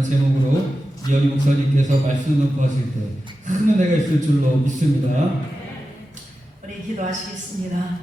라는 제목으로 이현희 목사님께서 말씀을 놓고 하실 때 큰 은혜가 있을 줄로 믿습니다. 우리 기도하시겠습니다.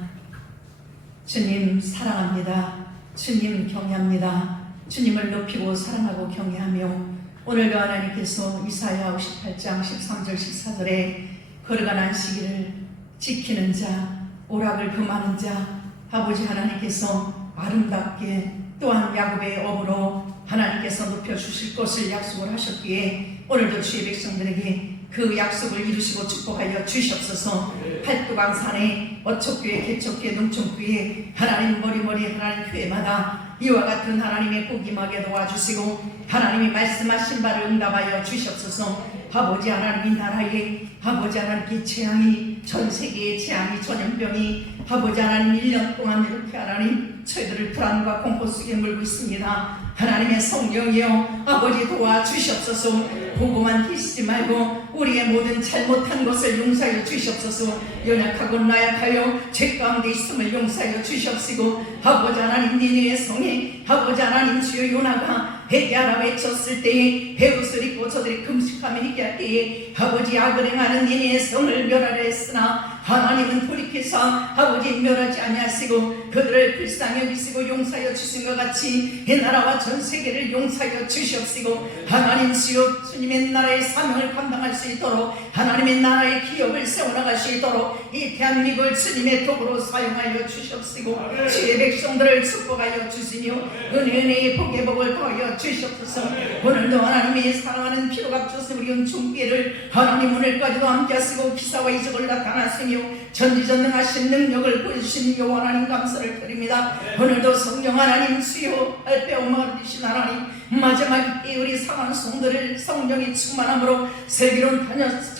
주님 사랑합니다. 주님 경외합니다. 주님을 높이고 사랑하고 경외하며 오늘도 하나님께서 이사야 58장 13절 14절에 걸어간 안식일을 지키는 자, 오락을 금하는 자, 아버지 하나님께서 아름답게 또한 야곱의 업으로 하나님께서 높여주실 것을 약속을 하셨기에 오늘도 주의 백성들에게 그 약속을 이루시고 축복하여 주시옵소서. 팔도강산에 어척교회, 개척교회, 농촌교회 하나님 머리머리 하나님 교회마다 이와 같은 하나님의 복 임하게 도와주시고 하나님이 말씀하신 바를 응답하여 주시옵소서. 아버지 하나님 이 나라에 아버지 하나님의 재앙이 전 세계의 재앙이 전염병이 아버지 하나님 1년 동안 이렇게 하나님 저희들을 불안과 공포 속에 물고 있습니다. 하나님의 성령이여 아버지 도와주시옵소서. 보고만 계시지 말고 우리의 모든 잘못한 것을 용서하여 주시옵소서. 연약하고 나약하여 죄 가운데 있음을 용서하여 주시옵시고 아버지 하나님 니네의 성에 아버지 하나님 주여 요나가 회개하라 외쳤을 때에 베옷을 입고 저들이 금식하며 회개할 때에 아버지 악을 행하는 니네의 성을 멸하려 했으나 하나님은 돌이켜서 아버지 멸하지 아니하시고 그들을 불쌍히 여기시고 용서하여 주신 것 같이 이 나라와 전 세계를 용서하여 주시옵시고 하나님 주여 주님의 나라의 사명을 감당할 수 있도록 하나님의 나라의 기업을 세워나갈 수 있도록 이 대한민국을 주님의 도구로 사용하여 주시옵시고 주의 백성들을 축복하여 주시며 은혜의 복의 복을 더하여 주시옵소서. 오늘도 하나님의 사랑하는 피로가 주신 우리 은총교회를 하나님 오늘까지도 함께 하시고 기사와 이적을 나타나시며 전지전능하신 능력을 보여주신 여호와 하나님 감사를 드립니다. 오늘도 성령 하나님 수요 알페오마를 되신 하나님 마지막 이 우리 상한 성들을 성령이 충만함으로 슬기로운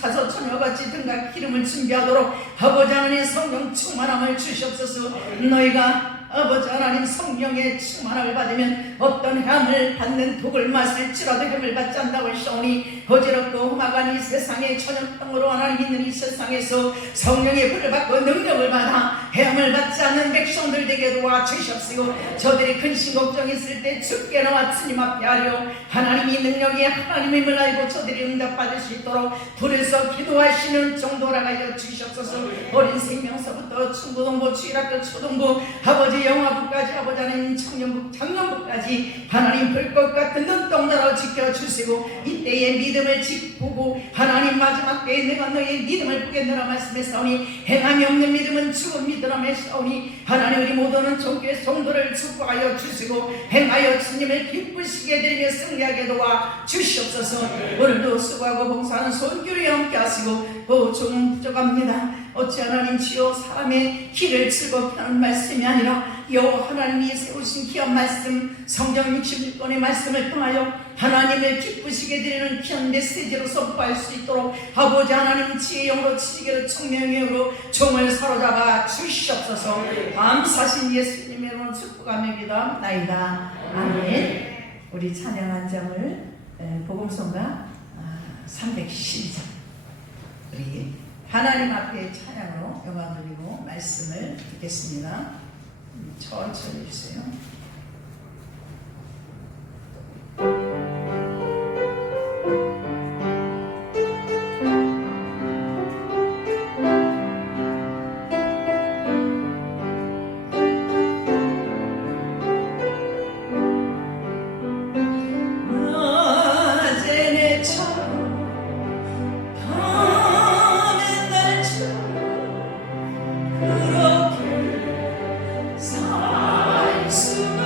자서 처녀같이 등각 기름을 준비하도록 아버지 하나님의 성령 충만함을 주시옵소서. 너희가 아버지 하나님 성령의 충만함을 받으면 어떤 햄을 받는 독을 마실지라도 햄을 받지 않다고 하시오니 어지럽고 험악한 이 세상에 천연병으로 하나님 있는 이 세상에서 성령의 불을 받고 능력을 받아 햄을 받지 않는 백성들 되게 도와주시옵시고 저들이 근심 걱정 있을 때 주께 나와 주님 앞에 하려 하나님이 능력이 하나님임을 알고 저들이 응답받을 수 있도록 불에서 기도하시는 정도라 하여 주시옵소서. 어린 생명서부터 중고등부 주일학교 초등부 아버지 영화부까지 아버지 하나님 청년부 장년부까지 하나님 불꽃 같은 눈동자로 지켜주시고 이때의 믿음을 지키고 하나님 마지막 때에 내가 너의 믿음을 보겠노라 말씀했사오니 행함이 없는 믿음은 죽은 믿으라 했사오니 하나님 우리 모두는 종교의 성도를 축복하여 주시고 행하여 주님을 기쁘시게 드리며 승리하게 도와 주시옵소서. 오늘도 수고하고 봉사하는 손길을 함께 하시고 조금 부족합니다. 어찌 하나님 주여 사람의 길을 즐겁게 하는 말씀이 아니라 여호와 하나님이 세우신 귀한 말씀 성경 66권의 말씀을 통하여 하나님을 기쁘시게 드리는 귀한 메시지로 선포할 수 있도록 아버지 하나님 지혜의 영으로 지식으로 청명의 영으로 종을 사로잡아 주시옵소서. 감사하신 예수님의 이름으로 축복하며 기도합나이다. 아멘. 우리 찬양 한 장을 복음성가 312장 우리 하나님 앞에 찬양으로 영광 드리고 말씀을 듣겠습니다. 천천히 해주세요. 그렇게 살 수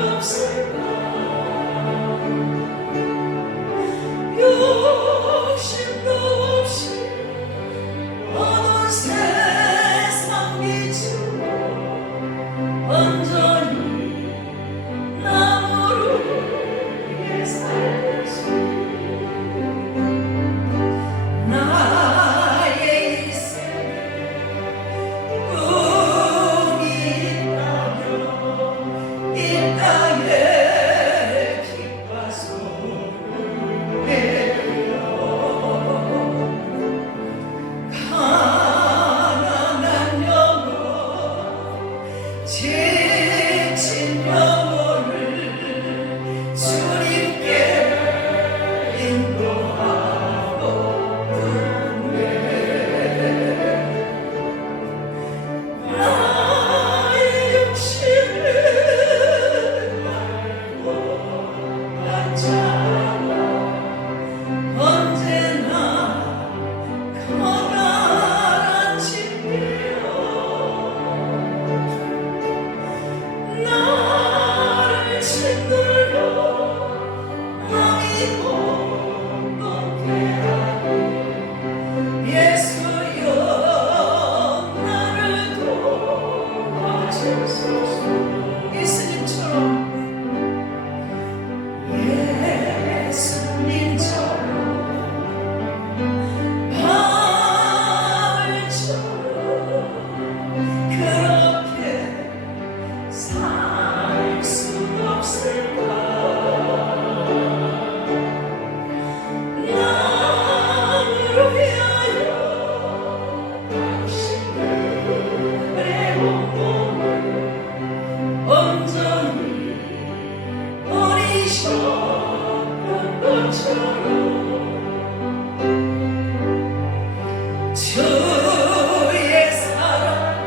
주의 사랑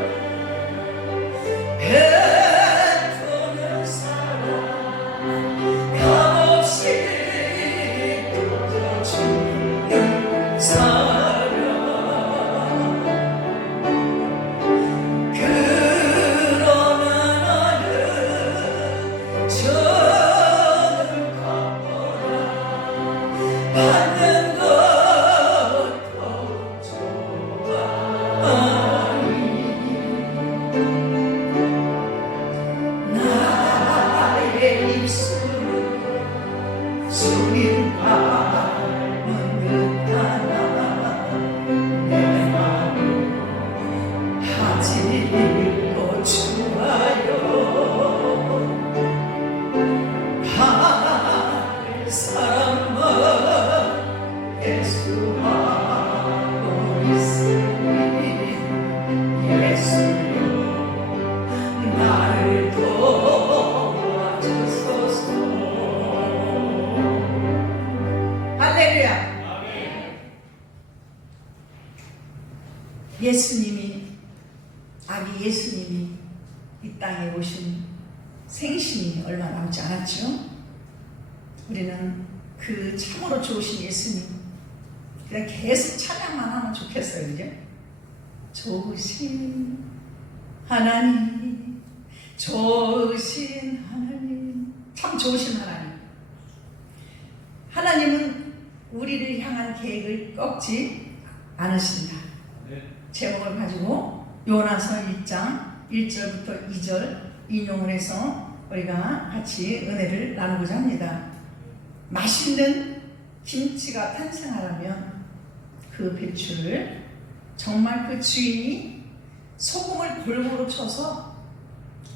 베푸는 사랑 값없이 주는 사랑 그러나 나는 저를 갚아라 받는 것도 좋아하니 나의 입술은 주님 닮은 듯하나 내 마음 하지도 좋아요 할 사람만 예수하고 있으니 예수여 나를 도와주소서. 할렐루야. 예수님이 아기 예수님이 이 땅에 오신 생신이 얼마 남지 않았죠. 우리는 그 참으로 좋으신 예수님 그냥 계속 찬양만 하면 좋겠어요. 이제 좋으신 하나님 좋으신 하나님 참 좋으신 하나님 하나님은 우리를 향한 계획을 꺾지 않으신다. 제목을 가지고 요나서 1장 1절부터 2절 인용을 해서 우리가 같이 은혜를 나누고자 합니다. 맛있는 김치가 탄생하려면 그 배추를 정말 그 주인이 소금을 골고루 쳐서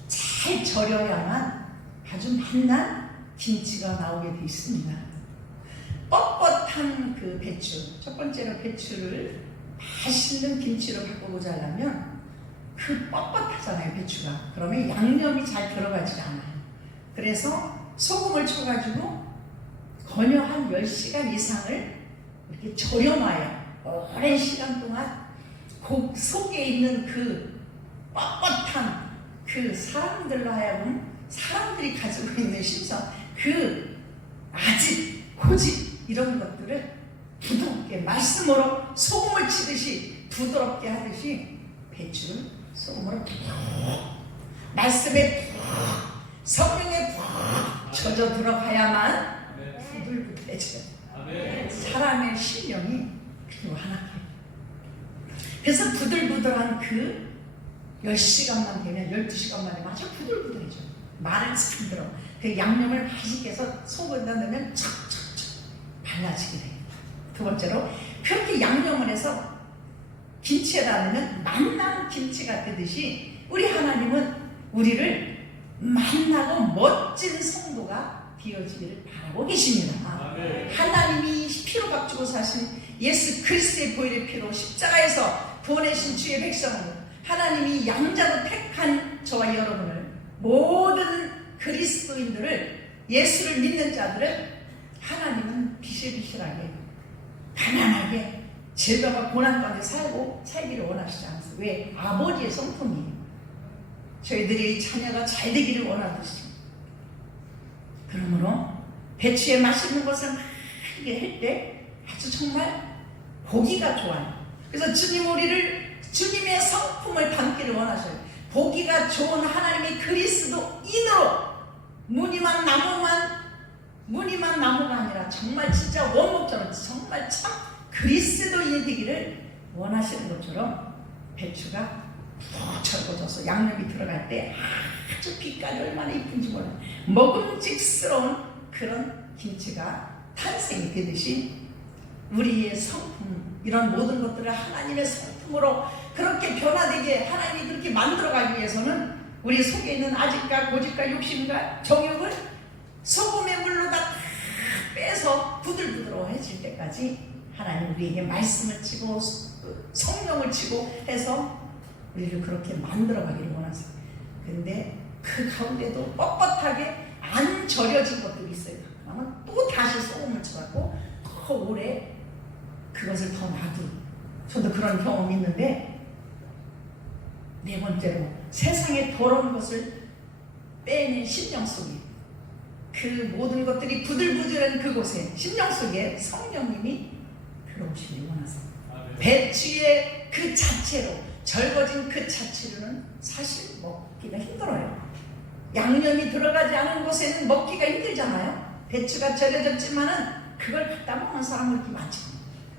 잘 절여야만 아주 맛난 김치가 나오게 되어 있습니다. 뻣뻣한 그 배추, 첫 번째로 배추를 맛있는 김치로 바꾸고자 하려면 그 뻣뻣하잖아요, 배추가. 그러면 양념이 잘 들어가지 않아요. 그래서 소금을 쳐가지고 건여 한 10시간 이상을 이렇게 절여놔요. 오랜 시간 동안 그 속에 있는 그 뻣뻣한 그 사람들로 하여금 사람들이 가지고 있는 심성, 그 아집, 고집 이런 것들을 부드럽게 말씀으로 소금을 치듯이 부드럽게 하듯이 배추를 소금으로 말씀에 성령에 젖어 들어가야만 부들부들해져요. 사람의 신령이 완악해요. 그래서 부들부들한 그 10시간만 되면 12시간만에 아주 부들부들해져요. 말을 참 들어. 그 양념을 맛있게 해서 속에다 넣으면 척척척 발라지게 돼요. 두 번째로 그렇게 양념을 해서 김치에다 넣으면 맛난 김치가 되듯이 우리 하나님은 우리를 만나고 멋진 성도가 되어지기를 바라고 계십니다. 하나님이 피로 값주고 사신 예수 그리스도의 보혈의 피로 십자가에서 구원하신 주의 백성은 하나님이 양자로 택한 저와 여러분을 모든 그리스도인들을 예수를 믿는 자들을 하나님은 비실비실하게 가난하게 질병과 고난 가운데 살기를 원하시지 않으세요. 왜? 아버지의 성품이에요. 저희들이 자녀가 잘 되기를 원하듯이. 그러므로 배추에 맛있는 것을 많이 할 때 아주 정말 보기가 좋아요. 그래서 주님의 성품을 담기를 원하셔요. 보기가 좋은 하나님의 그리스도인으로 무늬만 나무가 아니라 정말 진짜 원목처럼 정말 참 그리스도인이 되기를 원하시는 것처럼 배추가 푹 절거져서 양념이 들어갈 때 아주 빛깔이 얼마나 이쁜지 몰라요. 먹음직스러운 그런 김치가 탄생이 되듯이 우리의 성품 이런 모든 것들을 하나님의 성품으로 그렇게 변화되게 하나님이 그렇게 만들어가기 위해서는 우리 속에 있는 아집과 고집과 욕심과 정욕을 소금의 물로 다 빼서 부들부들해질 때까지 하나님 우리에게 말씀을 치고 성령을 치고 해서 우리를 그렇게 만들어가기를 원하세요. 그런데 그 가운데도 뻣뻣하게 안 절여진 것들이 있어요. 그러면 또 다시 소금을 쳐갖고 더 오래 그것을 더 놔두. 저도 그런 경험이 있는데, 네 번째로 세상의 더러운 것을 빼낸 심령 속에, 그 모든 것들이 부들부들한 그곳에 심령 속에 성령님이 들어오시기 원하서, 배추의 그 자체로, 절거진 그 자체로는 사실 먹기가 힘들어요. 양념이 들어가지 않은 곳에는 먹기가 힘들잖아요. 배추가 절여졌지만은 그걸 갖다 먹는 사람은 이렇게 많죠.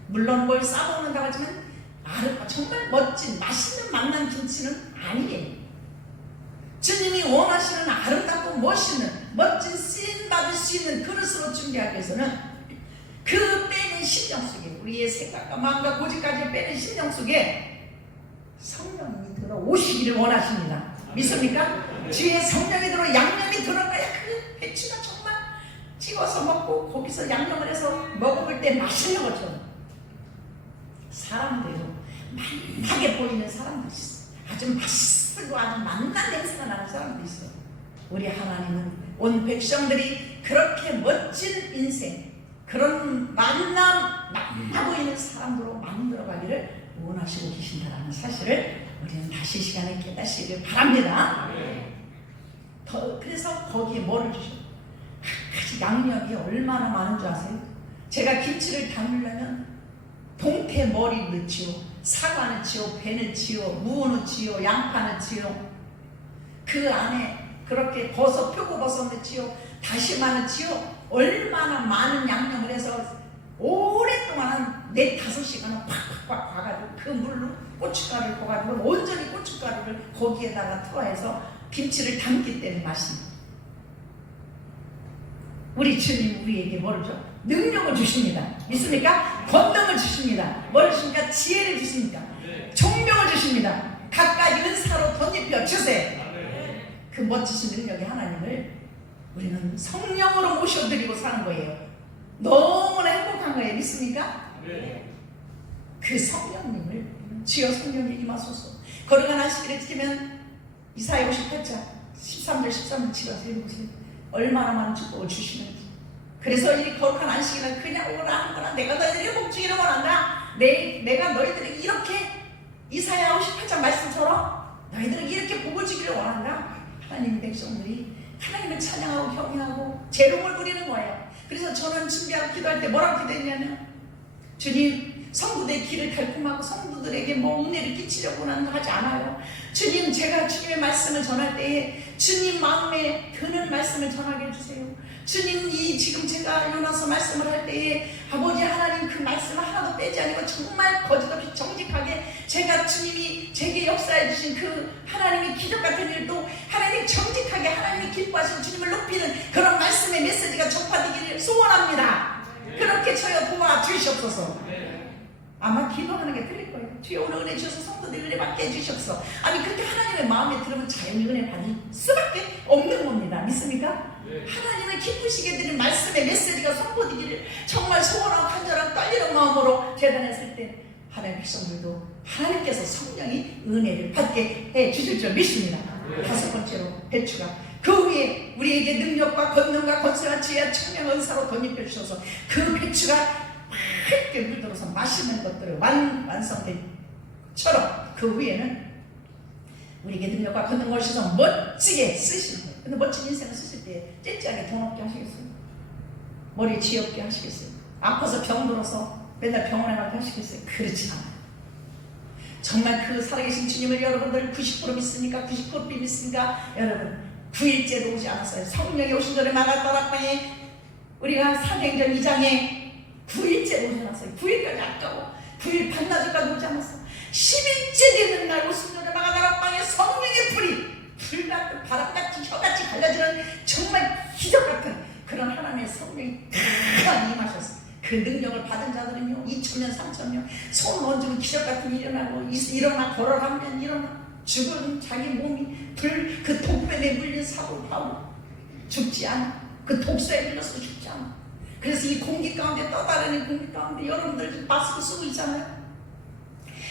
물론 뭘 싸먹는다고 하지만 정말 멋진 맛있는 맛난 김치는 아니에요. 주님이 원하시는 아름답고 멋있는 멋진 쓰임 받을 수 있는 그릇으로 준비하기 위해서는 그 빼는 심령 속에, 우리의 생각과 마음과 고집까지 빼는 심령 속에 성령이 들어오시기를 원하십니다. 믿습니까? 주의 성령이 들어 양념이 들어가야 그 배추가 정말 찍어서 먹고 거기서 양념을 해서 먹어볼 때 맛있는 것처럼, 사람들도 맛나게 보이는 사람도 있어. 아주 맛있고 아주 맛난 냄새가 나는 사람도 있어. 우리 하나님은 온 백성들이 그렇게 멋진 인생, 그런 맛나 보이는 사람으로 만들어가기를 원하시고 계신다는 사실을 우리는 다시 시간에 깨닫시길 바랍니다. 그래서 거기에 뭐를 주셔? 양념이 얼마나 많은 줄 아세요? 제가 김치를 담으려면 동태 머리 넣지요, 사과 넣지요, 배 넣지요, 무 넣지요, 양파 넣지요, 그 안에 그렇게 버섯, 표고버섯 넣지요, 다시마 넣지요. 얼마나 많은 양념을 해서 오랫동안 한 4-5시간은 팍팍팍 과가지고 그 물로 고춧가루를 부어가지고 온전히 고춧가루를 거기에다가 투하해서 김치를 담기 때문에 맛있는, 우리 주님 우리에게 뭐를 줘? 능력을 주십니다. 믿습니까? 권능을 주십니다. 뭐를 주십니까? 지혜를 주십니까? 총명을 주십니다. 각가지 은사로 덧입혀 주세요. 그 멋지신 능력의 하나님을 우리는 성령으로 모셔드리고 사는 거예요. 너무나 행복한 거예요. 믿습니까? 그 성령님을 주여 성령이 임하소서. 거룩한 안식일을 지키면 이사야 58장 13절 13절 지켜서 읽어보세요. 얼마나 많은 축복을 주시는지. 그래서 이 거룩한 안식일은 그냥 오라 하거나 내가 너희들에게 복주기를 원한다, 내가 너희들에게 이렇게 이사야 58장 말씀처럼 너희들에게 이렇게 복을 주기를 원한다. 하나님의 백성들이 하나님을 찬양하고 경외하고 재롱을 부리는 거예요. 그래서 저는 준비하고 기도할 때 뭐라고 기도했냐면, 주님, 성도들의 길을 달콤하고 성도들에게 뭐 은혜를 끼치려고는 하지 않아요. 주님, 제가 주님의 말씀을 전할 때에 주님 마음에 드는 말씀을 전하게 해주세요. 주님, 지금 제가 일어나서 말씀을 할 때에 아버지 하나님 그 말씀을 하나도 빼지 않고 정말 거짓없이 정직하게 제가 주님이 제게 역사해 주신 그 하나님의 기적 같은 일도 하나님 정직하게 하나님이 기뻐하신 주님을 높이는 그런 말씀의 메시지가 전파되기를 소원합니다. 그렇게 저여 도와주시옵소서. 아마 기도하는 게 틀릴 거예요. 주여 오늘 은혜 주셔서 성도들 은혜 받게 해주셨어. 아니 그렇게 하나님의 마음에 들으면 자연히 은혜 받을 수밖에 없는 겁니다. 믿습니까? 하나님을 기쁘시게 드린 말씀의 메시지가 선포되기를 정말 소원하고 간절한 떨리는 마음으로 재단했을 때 하나님의 백성들도 하나님께서 성령이 은혜를 받게 해주실 줄 믿습니다. 다섯 번째로 배추가 그 위에 우리에게 능력과 권능과 권세와 지혜와 청명 은사로 덧입혀 주셔서 그 배추가 맑게 물들어서 맛있는 것들을 완성된 것처럼 그 위에는 우리에게 능력과 권능을 주셔서 멋지게 쓰시는 거예요. 근데 멋진 인생을 쓰실 때 째째하게 돈 없게 하시겠어요? 머리 쥐없게 하시겠어요? 아파서 병 들어서 맨날 병원에 가게 하시겠어요? 그렇지 않아요. 정말 그 살아계신 주님을 여러분들 90% 믿습니까? 90% 믿습니까? 여러분 9일째로 오지 않았어요. 성령이 오신 전에 마가다락방에 우리가 사도행전 2장에 9일째 오지 않았어요. 9일까지 아까워. 9일 반나절까지 오지 않았어. 10일째 되는 날 오신 전에 마가다락방에 성령의 불이 불같은 바람같이 혀같이 갈라지는 정말 기적같은 그런 하나님의 성령이 다 임하셨어요. 그 능력을 받은 자들은요 2,000명 3,000명 손 얹으면 기적같은 일이 일어나고 일어나 걸어가면 일어나 죽은 자기 몸이 그 독뱀에 물린 사울 바울 죽지 않아. 그 독사에 물려서 죽지 않아. 그래서 이 공기 가운데 떠다니는 공기 가운데 여러분들 마스크 쓰고 있잖아요.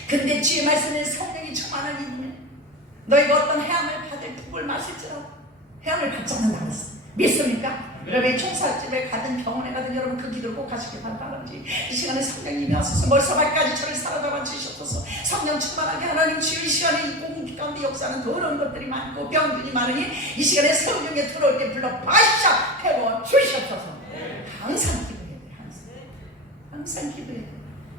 근데 주의 말씀에 성령이 충만한 이분은 너희가 어떤 해함을 받을 복을 마실지라도 해함을 받지 않는다고 했어. 믿습니까? 여러분이 총살집에 가든 병원에 가든 여러분 그 기도를 꼭 하시기 바랍니다. 이 시간에 성령님이 하소서 머리서발까지 저를 사로잡아 주시옵소서. 성령 충만하게 하나님 주여 이 시간에 이 공기 가운데 역사하는 더러운 것들이 많고 병들이 많으니 이 시간에 성령에 들어올 때 불러 바짝 해워 주시옵소서. 항상 기도해야 돼. 항상 기도해야 돼.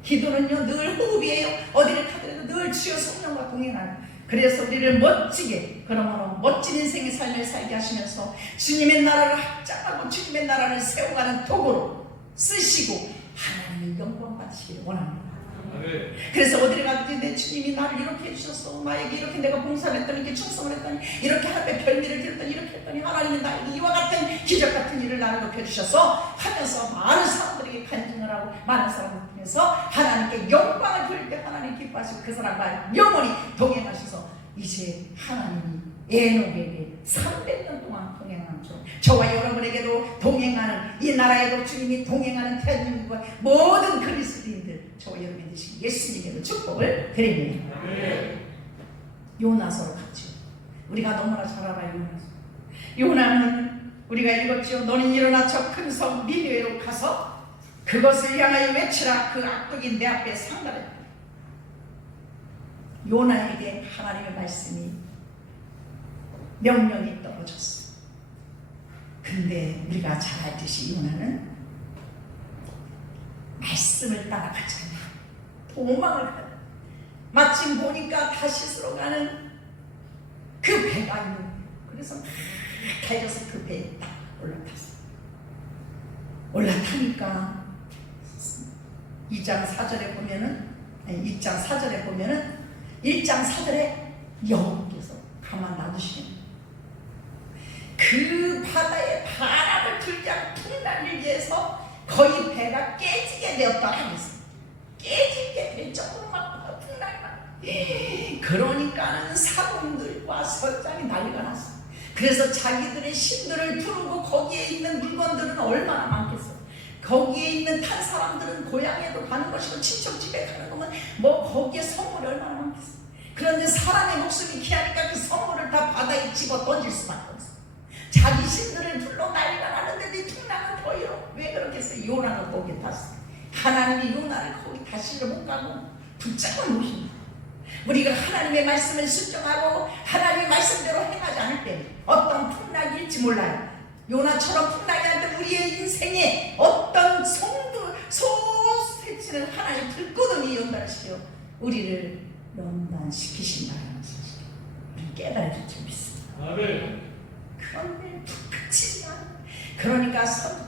기도는요 늘 호흡이에요. 어디를 가더라도 늘 주여 성령과 동행하는. 그래서 우리를 멋지게 그러므로 멋진 인생의 삶을 살게 하시면서 주님의 나라를 확장하고 주님의 나라를 세워가는 도구로 쓰시고 하나님의 영광 받으시기를 원합니다. 그래서 어디를 가든지 내 주님이 나를 이렇게 해주셨어. 나에게 이렇게 내가 봉사를 했더니 이렇게 충성을 했더니 이렇게 하나님의 별미를 드렸더니 이렇게 했더니 하나님이 나에게 이와 같은 기적 같은 일을 나를 높여주셔서 하면서 많은 사람들에게 간증을 하고 많은 사람을 통해서 하나님께 영광을 돌릴 때 하나님 기뻐하시고 그 사람과 영원히 동행하셔서 이제 하나님이 에녹에게 300년 동안 동행한 줄 저와 여러분에게도 동행하는 이 나라에도 주님이 동행하는 대한민국과 모든 그리스도인들 저와 여러분이 되시기 예수님에게도 축복을 드립니다. 요나서로 갔죠. 우리가 너무나 잘 알아요. 요나는 우리가 읽었죠. 너는 일어나 저 큰 성 니느웨로 가서 그것을 향하여 외치라. 그 악독이 내 앞에 상달했다. 요나에게 하나님의 말씀이 명령이 떨어졌어. 근데 우리가 잘 알듯이 요나는 말씀을 따라가잖아. 도망을 가요. 마침 보니까 다시스로 가는 그 배가 있는 거예요. 그래서 막 달려서 그 배에 딱 올라탔어. 올라타니까 2장 4절에 보면은 1장 4절에 여호께서 가만 놔두시는 그 바다에 바람을 불지 않고 풍랑을 위해서 거의 배가 깨지게 되었다 하면서 깨지게 될 정도로 막 풍랑이 막 그러니까는 사공들과 설장이 난리가 났어. 그래서 자기들의 신들을 부르고 거기에 있는 물건들은 얼마나 많겠어. 거기에 있는 탄 사람들은 고향에도 가는 것이고 친척 집에 가는 거면 뭐 거기에 선물이 얼마나 많겠어. 그런데 사람의 목숨이 귀하니까 그 선물을 다 바다에 집어 던질 수밖에 없어. 자기 신들을 불러 난리가 나는데 이 풍랑은 더 이러. 왜 그렇겠어요? 요나는 거기에 탔어. 하나님이 요나를 거기 다시를 못 가고 붙잡아 놓으십니다. 우리가 하나님의 말씀을 순종하고 하나님의 말씀대로 행하지 않을 때 어떤 풍랑이 일지 몰라요. 요나처럼 풍랑이 날 때 우리의 인생에 어떤 소새치는 하나님 불구덩이 연단시켜 우리를 연단시키신다는 사실 우리 깨달을 줄 믿습니다. 그런데 북치지 않아. 그러니까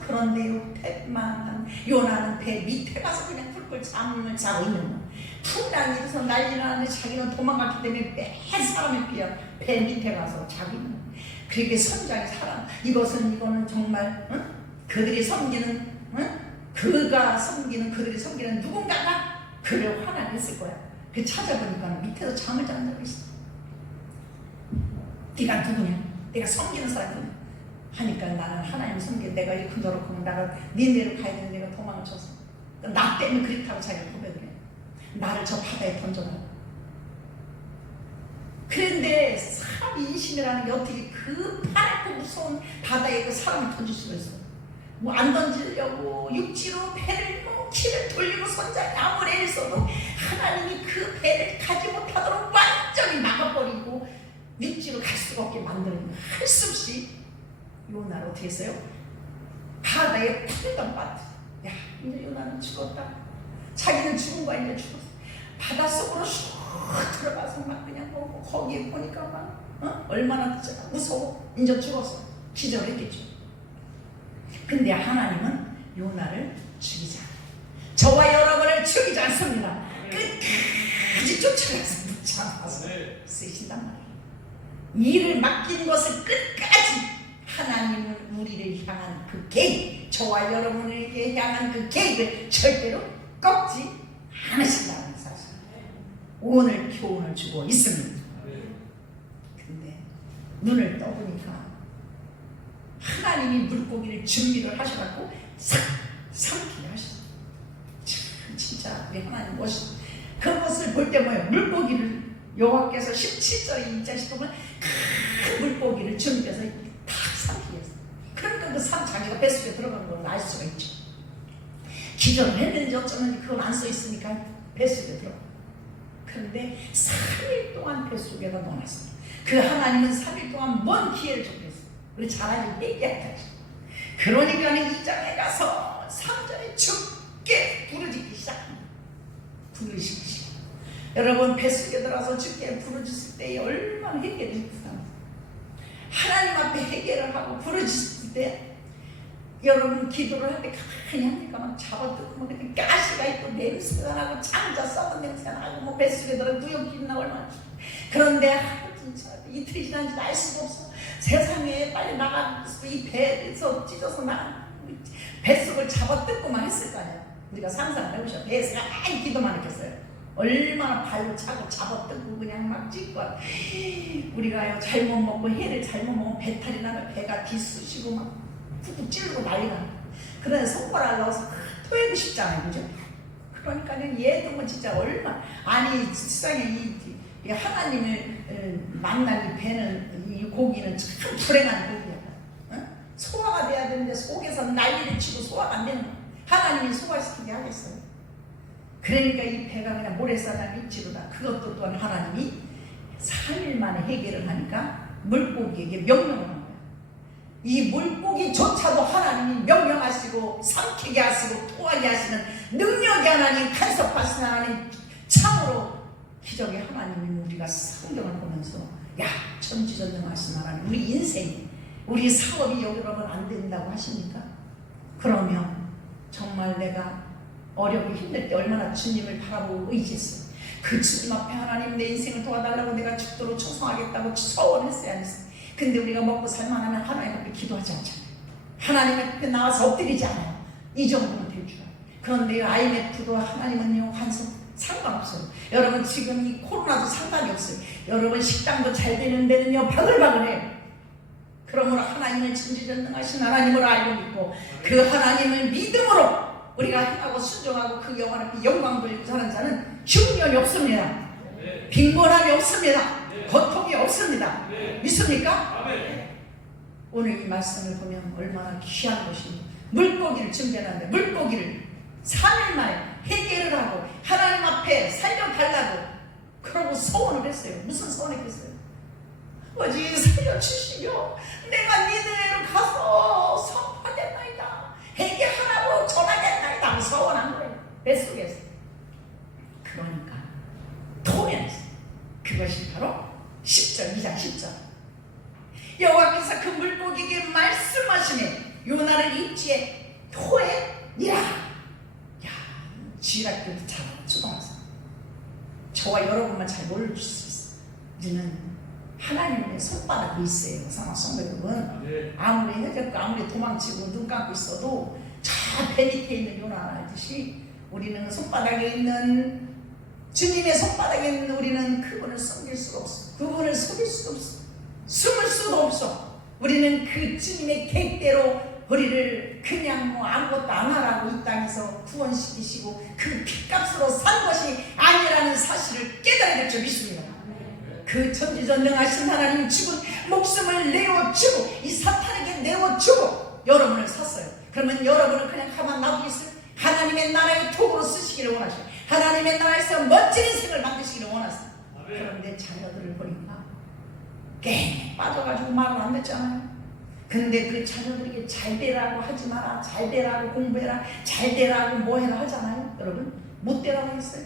그런데요 배만한 요나는 배 밑에 가서 그냥 불꿀 잠을 자고 있는 거. 풍랑이 일어서 난리 나는데 자기는 도망갔기 때문에 맨 사람에 비해 배 밑에 가서 자고 있는 거. 그렇게 선장의 사람 이거는 정말 그들이 섬기는 그들이 섬기는 누군가가 그를 화나했을 거야. 그 찾아보니까 밑에서 잠을 잔다고 있어. 네가 누구냐? 내가 섬기는 사람이냐? 하니까 나는 하나님 섬겨. 내가 이렇게 노력하면 나가 니네로 가야 되는 내가 도망을 쳤어. 나 때문에 그렇다고 자기가 고백을 해. 나를 저 바다에 던져놔. 그런데 사람 인심이라는 게 어떻게 그 파랗고 무서운 바다에 그 사람을 던질 수가 있어. 뭐 안 던지려고 육지로 배를 키를 돌리고 선장이 아무리 애써도 하나님이 그 배를 가지 못하도록 완전히 막아버리고 육지로 갈 수가 없게 만드는 할 수 없이 요나를 어떻게 했어요? 바다에 탁 빠져. 야 이제 요나는 죽었다. 자기는 죽은 거야. 이제 죽었어. 바닷속으로 쑥 들어가서 막 그냥 보고 거기에 보니까 막 얼마나 무서워. 이제 죽었어. 기절했겠죠. 근데 하나님은 요나를 죽이지 않아요. 저와 여러분을 죽이지 않습니다. 끝까지 쫓아가서 붙잡아서 쓰신단 말이에요. 일을 맡긴 것을 끝까지 하나님은 우리를 향한 그 계획, 저와 여러분에게 향한 그 계획을 절대로 꺾지 않으신다는 사실. 오늘 교훈을 주고 있습니다. 근데 눈을 떠보니까 하나님이 물고기를 준비를 하셔갖고 삼키게 하셨어요. 참 진짜 우리 하나님 멋있어. 그것을 볼 때 뭐예요? 물고기를 여호와께서 17절에 2장씩 보면 큰 물고기를 준비해서 다 삼키게 했어요. 그러니까 그 사람 자기가 뱃속에 들어간 걸 알 수가 있죠. 기절을 했는지 어쩌는지 그건 안 써 있으니까 뱃속에 들어가. 그런데 3일 동안 뱃속에다 넣어놨어요. 그 하나님은 3일 동안 뭔 기회를 줬겠어요. 우리 잘하지 얘기할까. 그러니까 2장에 가서 3절에 죽게 부르짖기 시작합니다. 부르짖기. 여러분 뱃속에 들어가서 죽게 부르짖을 때 얼마나 해결이 부담. 하나님 앞에 해결을 하고 부르짖을 때 여러분 기도를 할 때 가만히 하니까 막 잡아뜯고 막 가시가 있고 냄새가 나고 창자 썩은 냄새가 나고 뭐 뱃속에 들어 구역기 나고 얼마나. 그런데 진짜 이틀이 지난지도 알 수가 없어. 세상에 빨리 나가서 이 배에서 찢어서 나 뱃속을 잡아뜯고만 했을 거 아니야. 우리가 상상을 해보셔. 배에서 가만히 기도만 했겠어요. 얼마나 발로 차고 잡아뜯고 그냥 막 찢고. 우리가요 잘못 먹고 해를 잘못 먹으면 배탈이 나면 배가 뒤쑤시고 막 푹푹 찌르고 난리가. 그런데 손가락을 넣어서 토해고 싶잖아요, 그죠? 그러니까는 얘도 뭐 진짜 얼마 아니 세상에 이 하나님을 만난 이 배는 이 고기는 참 불행한 고기야. 어? 소화가 돼야 되는데 속에서 난리를 치고 소화가 안 되는 거야. 하나님이 소화시키게 하겠어요. 그러니까 이 배가 그냥 모래사장에 있지로다. 그것도 또한 하나님이 3일 만에 해결을 하니까 물고기에게 명령을 한 거야. 이 물고기조차도 하나님이 명령하시고 삼키게 하시고 토하게 하시는 능력이 하나님, 간섭하시는 하나님, 참으로 기적의 하나님이 우리가 성경을 보면서 야 천지전능하신 하나님, 우리 인생, 우리 사업이 여러분 안 된다고 하십니까? 그러면 정말 내가 어렵고 힘들 때 얼마나 주님을 바라보고 의지했어요. 그 주님 앞에 하나님 내 인생을 도와달라고 내가 죽도록 초청하겠다고 소원했어야 했어요. 근데 우리가 먹고 살만하면 하나님 앞에 기도하지 않잖아요. 하나님 앞에 나와서 엎드리지 않아요. 이 정도는 될 줄 알아요. 그런데 IMF도 하나님은요 환송 상관없어요. 여러분 지금 이 코로나도 상관이 없어요. 여러분 식당도 잘 되는 데는요 바글바글해요. 그러므로 하나님은 천지전능하신 하나님을 알고 있고 그 하나님을 믿음으로 우리가 행하고 순종하고 그 영광 돌리고 사는 자는 흉년이 없습니다. 빈곤함이 없습니다. 고통이 없습니다. 믿습니까? 오늘 이 말씀을 보면 얼마나 귀한 것입니다. 물고기를 준비하는데 물고기를 3일 만에 해결을 하고 하나님 앞에 살려달라고 그러고 소원을 했어요. 무슨 소원했겠어요? 아버지 살려주시며 내가 니네로 가서 선포하겠나이다. 해결하라고 전하겠나이다. 소원한 거예요. 뱃속에서. 그러니까 토면했어요. 그것이 바로 10절 2장 10절 여호와께서 그 물고기에게 말씀하시네 요나를 입지에 토해니라. 야 지랄들도 잘 주동하세요. 저와 여러분만 잘 몰라줄 수 있어요. 우리는 하나님의 손바닥이 있어요. 사랑 성도여러분, 아무리 해졌고 아무리 도망치고 눈 감고 있어도 저 배 밑에 있는 요나 알듯이 우리는 손바닥에 있는 주님의 손바닥에 있는 우리는 그분을 섬길 수가 없어. 그분을 속일 수도 없어. 숨을 수도 없어. 우리는 그 주님의 계획대로 우리를 그냥 뭐 아무것도 안 하라고 이 땅에서 구원시키시고 그 핏값으로 산 것이 아니라는 사실을 깨달아야 될 줄 믿습니다. 그 천지전능하신 하나님 죽은 목숨을 내어주고 이 사탄에게 내어주고 여러분을 샀어요. 그러면 여러분을 그냥 가만 놔두겠어요? 하나님의 나라의 도구로 쓰시기를 원하셔요. 하나님의 나라에서 멋진 인생을 만드시기를 원하세요. 그런데 자녀들을 보니까 게임에 빠져가지고 말을 안 듣잖아요. 근데 그 자녀들에게 잘 되라고 하지 마라, 잘 되라고 공부해라, 잘 되라고 뭐 해라 하잖아요. 여러분 못 되라고 했어요.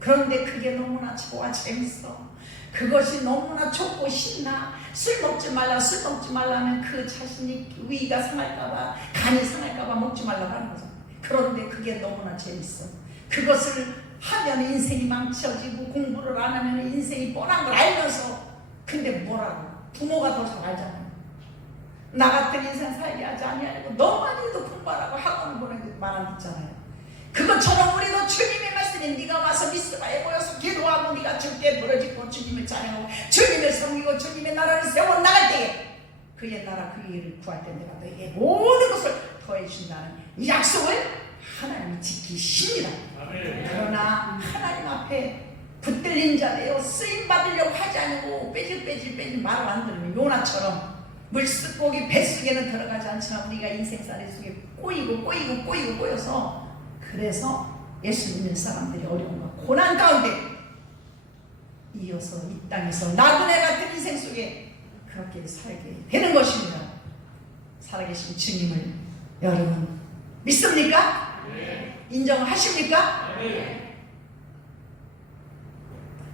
그런데 그게 너무나 좋아 재밌어. 그것이 너무나 좋고 신나. 술 먹지 말라, 술 먹지 말라면 그 자신이 위가 상할까봐, 간이 상할까봐 먹지 말라고 하는 거죠. 그런데 그게 너무나 재밌어. 그것을 하면 인생이 망쳐지고 공부를 안 하면 인생이 뻔한 걸 알면서 근데 뭐라고? 부모가 더 잘 알잖아요. 나 같은 인생 살게 하지 아니하고 너만이도 공부하라고 학원을 보내는 말 안 듣잖아요. 그것처럼 우리도 주님의 말씀에 네가 와서 미스바에 모여서 기도하고 네가 주께 부르짖고 주님을 찬양하고 주님을 섬기고 주님의 나라를 세워 나갈 때에 그의 나라 그 일을 구할 때 내가 너에게 모든 것을 더해 준다는 이 약속을 하나님이 지키십니다. 그러나 하나님 앞에 붙들린 자되어 쓰임 받으려고 하지 않고 빼질 말을 안 들으면 요나처럼 물고기 뱃속에는 들어가지 않지만 우리가 인생살이 속에 꼬여서 그래서 예수 믿는 사람들이 어려움과 고난 가운데 이어서 이 땅에서 나그네 같은 인생 속에 그렇게 살게 되는 것입니다. 살아계신 주님을 여러분 믿습니까? 네. 인정하십니까? 네.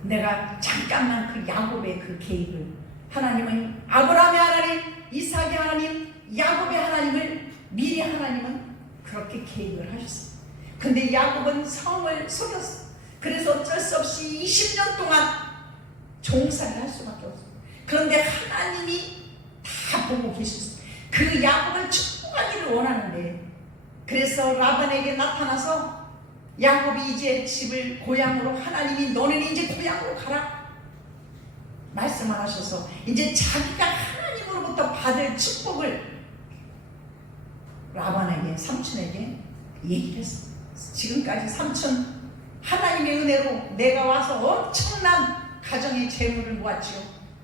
내가 잠깐만 그 야곱의 그 계획을, 하나님은 아브라함의 하나님, 이삭의 하나님, 야곱의 하나님을 미리 하나님은 그렇게 계획을 하셨어요. 근데 야곱은 성을 속였어. 그래서 어쩔 수 없이 20년 동안 종살이를 할 수밖에 없어요. 그런데 하나님이 다 보고 계셨어요. 그 야곱을 축복하기를 원하는데, 그래서 라반에게 나타나서 야곱이 이제 집을 고향으로, 하나님이 너는 이제 고향으로 가라 말씀을 하셔서 이제 자기가 하나님으로부터 받을 축복을 라반에게, 삼촌에게 얘기를 했어. 지금까지 삼촌 하나님의 은혜로 내가 와서 엄청난 가정의 재물을 모았지요.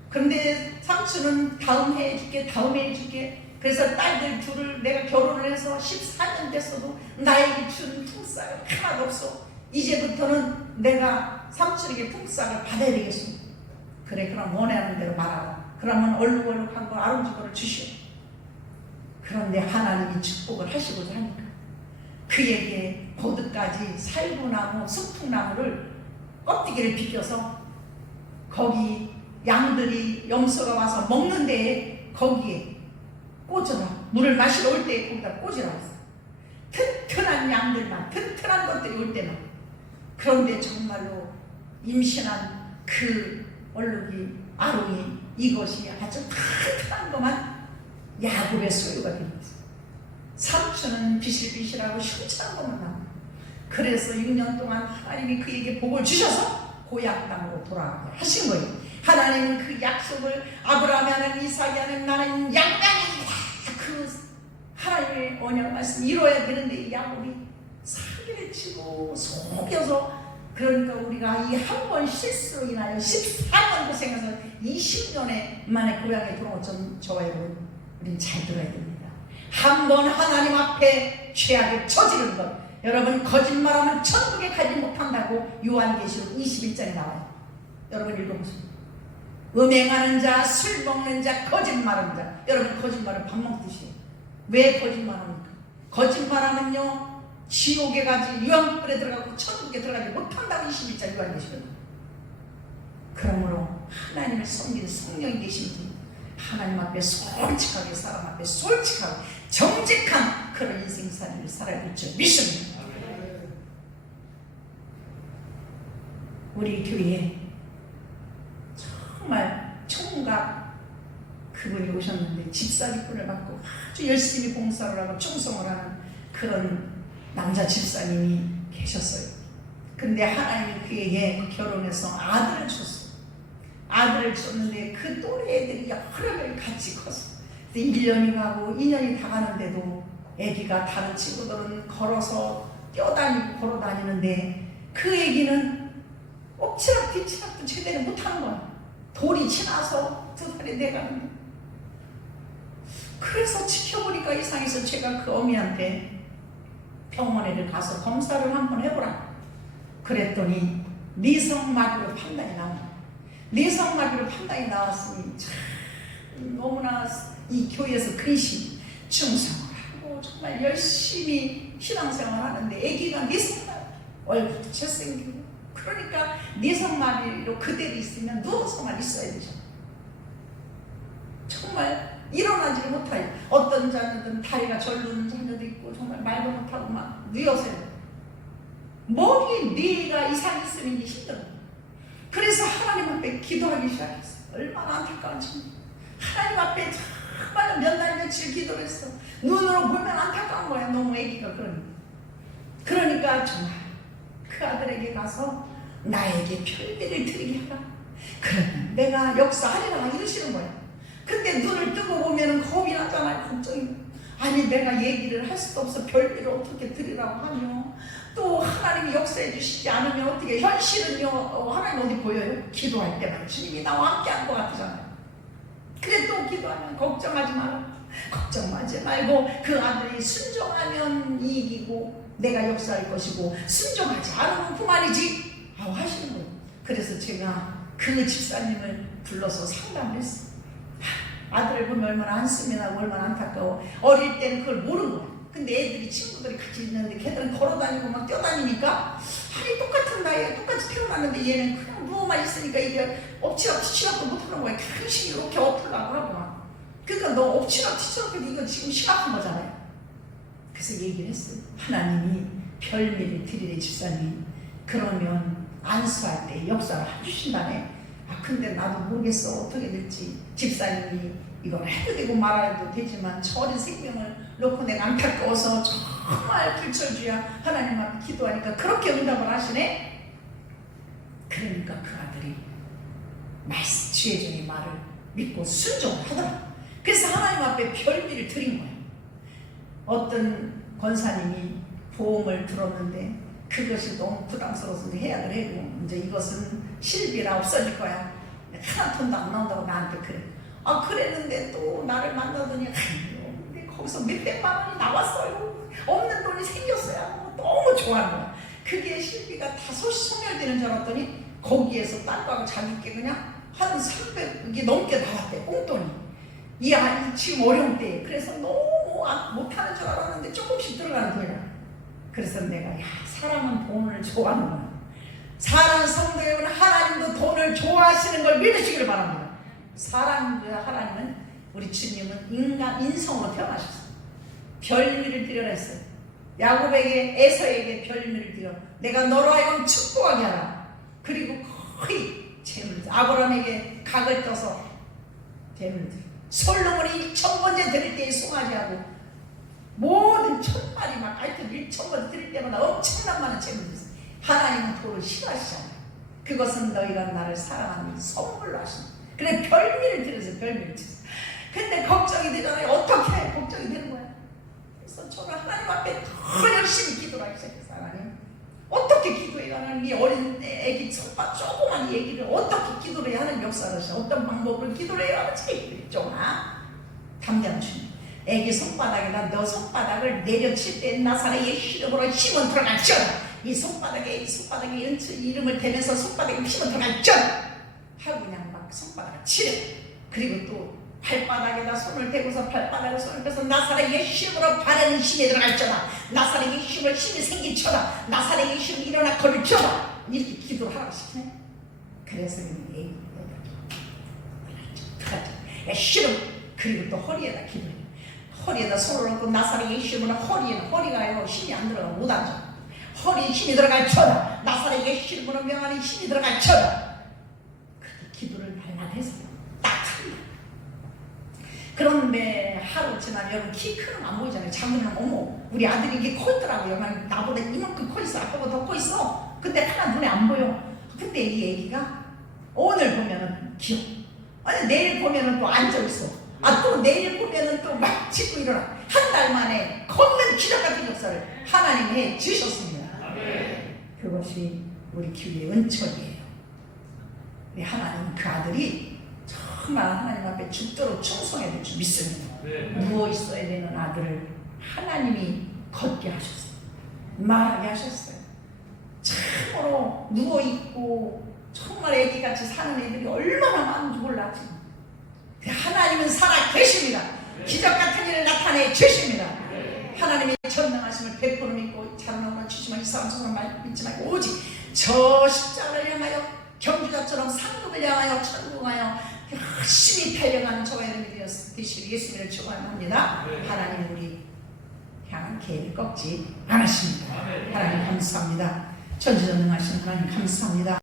그런데 삼촌은 다음 해 해줄게. 그래서 딸들 둘을 내가 결혼을 해서 14년 됐어도 나에게 준 품삯을 하나도 없어. 이제부터는 내가 삼촌에게 품삯을 받아야 되겠어. 그래, 그럼 원하는 대로 말하라. 그러면 얼룩얼룩한 거 아름지거를 주시오. 그런데 하나님이 축복을 하시고자 하니까 그에게 고드까지 살구나무, 석풍나무를 껍데기를 비껴서 거기 양들이 염소가 와서 먹는 데에 거기에 꽂으라. 물을 마시러 올 때에 거기다 꽂으라 했어. 튼튼한 양들만, 튼튼한 것들이 올 때만. 그런데 정말로 임신한 그 얼룩이, 아롱이, 이것이 아주 튼튼한 것만 야곱의 소유가 되는 거죠. 삼촌은 비실비실하고 흉창한 것만 나옵니다. 그래서 6년 동안 하나님이 그에게 복을 주셔서 고향 땅으로 돌아가게 하신 거예요. 하나님은 그 약속을 아브라함이 하는, 이삭이 하는, 나는 양양이다, 그 하나님의 언약 말씀 이루어야 되는데 이 야곱이 사기를 치고 속여서, 그러니까 우리가 이 한 번 실수로 인하여 14년 고생해서 20년에 만에 고향에 돌아온 저와 여러분, 우리는 잘 들어야 됩니다. 한 번 하나님 앞에 죄악을 저지른 것, 여러분 거짓말하면 천국에 가지 못한다고 요한계시록 21장에 나와요. 여러분 읽어보세요. 음행하는 자, 술 먹는 자, 거짓말하는 자. 여러분 거짓말은 밥 먹듯이. 왜 거짓말합니까? 거짓말하면요 지옥에 가지, 유황불에 들어가고 천국에 들어가지 못한다고 21장 요한계시록. 그러므로 하나님을 섬기는 성령이 계신 분, 하나님 앞에 솔직하게, 사람 앞에 솔직하고 정직한 그런 인생살이를 살아야 될 줄 믿습니다. 우리 교회에 정말 총각 그분이 오셨는데 집사기꾼을 받고 아주 열심히 봉사를 하고 충성을 하는 그런 남자 집사님이 계셨어요. 근데 하나님이 그에게 결혼해서 아들을 줬어요. 아들을 줬는데 그 또래 애들이 여러 명이 같이 컸어. 1년이 가고 2년이 다 가는데도 애기가, 다른 친구들은 걸어서 뛰어다니고 걸어다니는데 그 애기는 엎치락 뒤치락도 제대로 못하는 거야. 돌이 지나서 2살이 돼가는데. 그래서 지켜보니까 이상해서 제가 그 어미한테 병원에 가서 검사를 한번 해보라 그랬더니 내성마비로 판단이 나온다. 내성마비로 판단이 나왔으니 참 너무나 이 교회에서 근심, 충성을 하고 정말 열심히 신앙생활을 하는데 애기가 내성마비, 얼굴도 잘생기고, 그러니까 내성마비로 그대로 있으면 누워서만 있어야 되잖아. 정말 일어나지를 못해요. 어떤 자녀들은 다리가 절르는 자녀도 있고 정말 말도 못하고 막 누워서요. 머리에 뇌가 이상이 있으면 이게 힘들어. 그래서 하나님 앞에 기도하기 시작했어. 얼마나 안타까운지. 하나님 앞에 정말 몇 날 며칠 기도를 했어. 눈으로 보면 안타까운 거야. 너무 애기가 그러니까 정말 그 아들에게 가서 나에게 별비를 드리게 하라. 그러면 내가 역사하리라 이러시는 거야. 근데 눈을 뜨고 보면 겁이 나잖아요. 걱정이. 아니 내가 얘기를 할 수도 없어. 별비를 어떻게 드리라고 하며, 또 하나님이 역사해 주시지 않으면 어떻게, 현실은요 하나님 어디 보여요? 기도할 때만 주님이 나와 함께 한 것 같잖아요. 그래 또 기도하면 걱정하지 마라. 걱정하지 말고 그 아들이 순종하면 이익이고 내가 역사할 것이고 순종하지 않으면 그만이지 하고 하시는 거예요. 그래서 제가 그 집사님을 불러서 상담을 했어요. 아들을 보면 얼마나 한숨이 나고 얼마나 안타까워. 어릴 때는 그걸 모르는 거야. 근데 애들이 친구들이 같이 있는데 걔들은 걸어다니고 막 뛰어다니니까 아니 똑같은 나이에 똑같이 태어났는데 얘는 그냥 누워만 있으니까 이게 엎치락 뒤치락도 못하는 거야. 간신히 이렇게 엎으려고 하고. 그러니까 너 엎치락 뒤치락 해도 이거 지금 심각한 거잖아요. 그래서 얘기를 했어요. 하나님이 별미를 드리래 집사님. 그러면 안수할 때 역사를 해주신다네. 아 근데 나도 모르겠어 어떻게 될지. 집사님이 이걸 해도 되고 말아도 되지만 저 어린 생명을 놓고 내가 안타까워서 정말 불철주야 하나님 앞에 기도하니까 그렇게 응답을 하시네. 그러니까 그 아들이 말씀 지혜정의 말을 믿고 순종을 하더라. 그래서 하나님 앞에 별미를 드린 거예요. 어떤 권사님이 보험을 들었는데 그것이 너무 부담스러워서 해약을 하고 이제 이것은 실비라 없어질 거야. 하나 돈도 안 나온다고 나한테 그래. 아 그랬는데 또 나를 만나더니 근데 거기서 몇백만 원이 나왔어요. 없는 돈이 생겼어요. 너무 좋아하는 거야. 그게 실비가 다 소멸되는 줄 알았더니 거기에서 딸과고 자기께 그냥 한 300이 넘게 나왔대. 꽁돈이. 이 아이 지금 어려운 때에. 그래서 너무 못하는 줄 알았는데 조금씩 들어가는 돈이야. 그래서 내가 야 사람은 돈을 좋아하는 거야. 사랑하는 성도 여러분, 하나님도 돈을 좋아하시는 걸 믿으시길 바랍니다. 사랑과 하나님은 우리 주님은 인성으로 태어나셨어요. 별미를 드려라 했어요. 야곱에게 에서에게 별미를 드려 내가 너로 하여금 축복하게 하라. 그리고 거의 재물을 드려. 아브라함에게 각을 떠서 재물을 드려. 솔로몬이 1000번째 드릴 때에 송아지하고 모든 1000마리 막 하여튼 1000번 드릴 때마다 엄청난 많은 재물을 드렸어요. 하나님은 돈을 싫어하시잖아요. 그것은 너희가 나를 사랑하는 선물로 하신다. 그래 별미를 드렸어요. 별미를 드렸어요. 근데 걱정이 되잖아요. 어떻게 걱정이 되는 거야. 그래서 저는 하나님 앞에 더 열심히 기도하기 시작했어요. 하나님 어떻게 기도해요? 하나님 이 어린 애기 손바 조그만 얘기를 어떻게 기도를 해야 하는 역사를 하셔. 어떤 방법으로 기도를 해야 하는지 좀 담대한 주님. 애기 손바닥에다 너 손바닥을 내려칠 때 나사렛 예수 이름으로 힘은 들어갈지어다. 이 손바닥에 이름을 대면서 손바닥에 힘은 들어갈지어다 하고 그냥 막 손바닥을 치려. 그리고 또 발바닥에다 손을 대고서 발바닥에 손을 빼서 나사렛 예수 이름으로 바르는 힘이 들어갈지어다. 나사렛 예수 이름으로 힘이 생기쳐라. 나사렛 예수 이름으로 일어나 걸쳐라. 이렇게 기도를 하라고 시키네. 그래서 애기 예수 이름. 그리고 또 허리에다 기도해. 허리에다 손을 얹고 나사렛 예수 이름으로 허리가요 힘이 안 들어가 못 앉아. 허리에 힘이 들어갈 쳐다. 나사렛 예수 이름으로 명하는 힘이 들어갈 쳐다. 그렇게 기도를 날마다 했어요. 딱 합니다. 그런데 하루 지나면 여러분 키 크는 안 보이잖아요. 장모님 어머 우리 아들이 이게 커 있더라고요. 나보다 이만큼 커 있어. 아빠보다 더 커 있어. 근데 하나 눈에 안 보여. 근데 이 애기가 오늘 보면은 귀여워. 아니 내일 보면은 또 앉아있어. 또 내일 보면은 또 막 짚고 일어나. 한 달 만에 걷는 기적 같은 역사를 하나님이 해 주셨습니다. 그것이 우리 교회의 은총이에요. 우리 하나님 그 아들이 정말 하나님 앞에 죽도록 충성해야 될 줄 믿습니다. 누워있어야 되는 아들을 하나님이 걷게 하셨어요. 말하게 하셨어요. 참으로 누워있고 정말 애기같이 사는 애들이 얼마나 많은지 몰라 지금. 하나님은 살아 계십니다. 기적 같은 일을 나타내 주십니다. 하나님의 전능하심을 100% 믿고 자랑하는 주시면 이 사람처럼 믿지 말고 오직 저 십자가를 향하여 경주자처럼 상급을 향하여 천국하여 열심히 달려가는 저와 여러분이 되시길 예수님을 축원합니다. 하나님 우리 향한 개를 꺾지 않으십니다. 하나님 감사합니다. 전지전능하신 하나님 감사합니다.